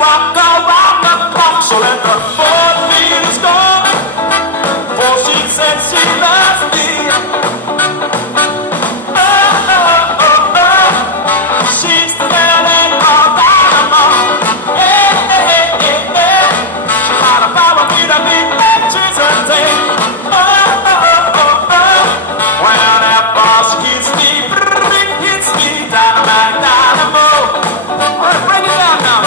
rock around the clock. So let the 4 meters go. For she said she loves me. Oh, oh, oh, oh. She's the girl they call Dynamo. Hey, hey, hey, hey, hey. She got a power me to be electricity. Oh, oh, oh, oh, oh. Whenever she gets me, it hits me. Dynamo. All right, bring it down now.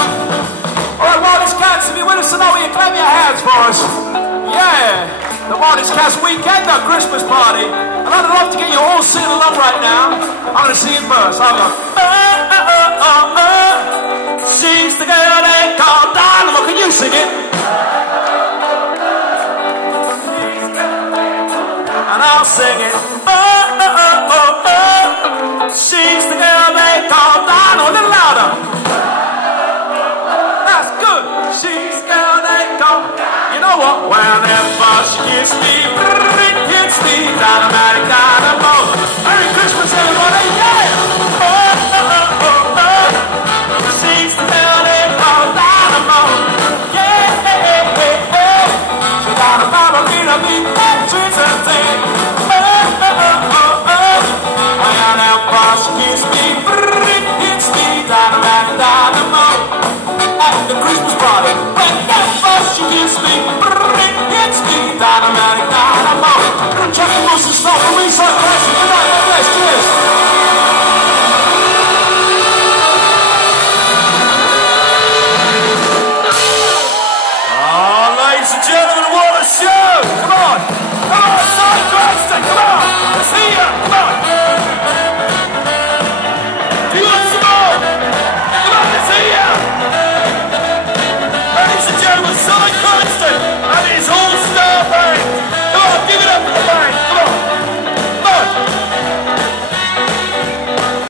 All right, Wildest Cats, if you're with us tonight, will you clap your hands for us? Yeah, the Wildest Cats weekend, the Christmas party. And I'd love to get you all singing along right now. I'm going to sing it first. I'll go, oh, oh, oh, oh, oh. She's the girl they call Dynamo. Can you sing it? And I'll sing it. Oh, oh, oh, oh, oh. She's the girl they call Dynamo. A little louder. That's good. She's the girl they call. You know what? Whenever she gets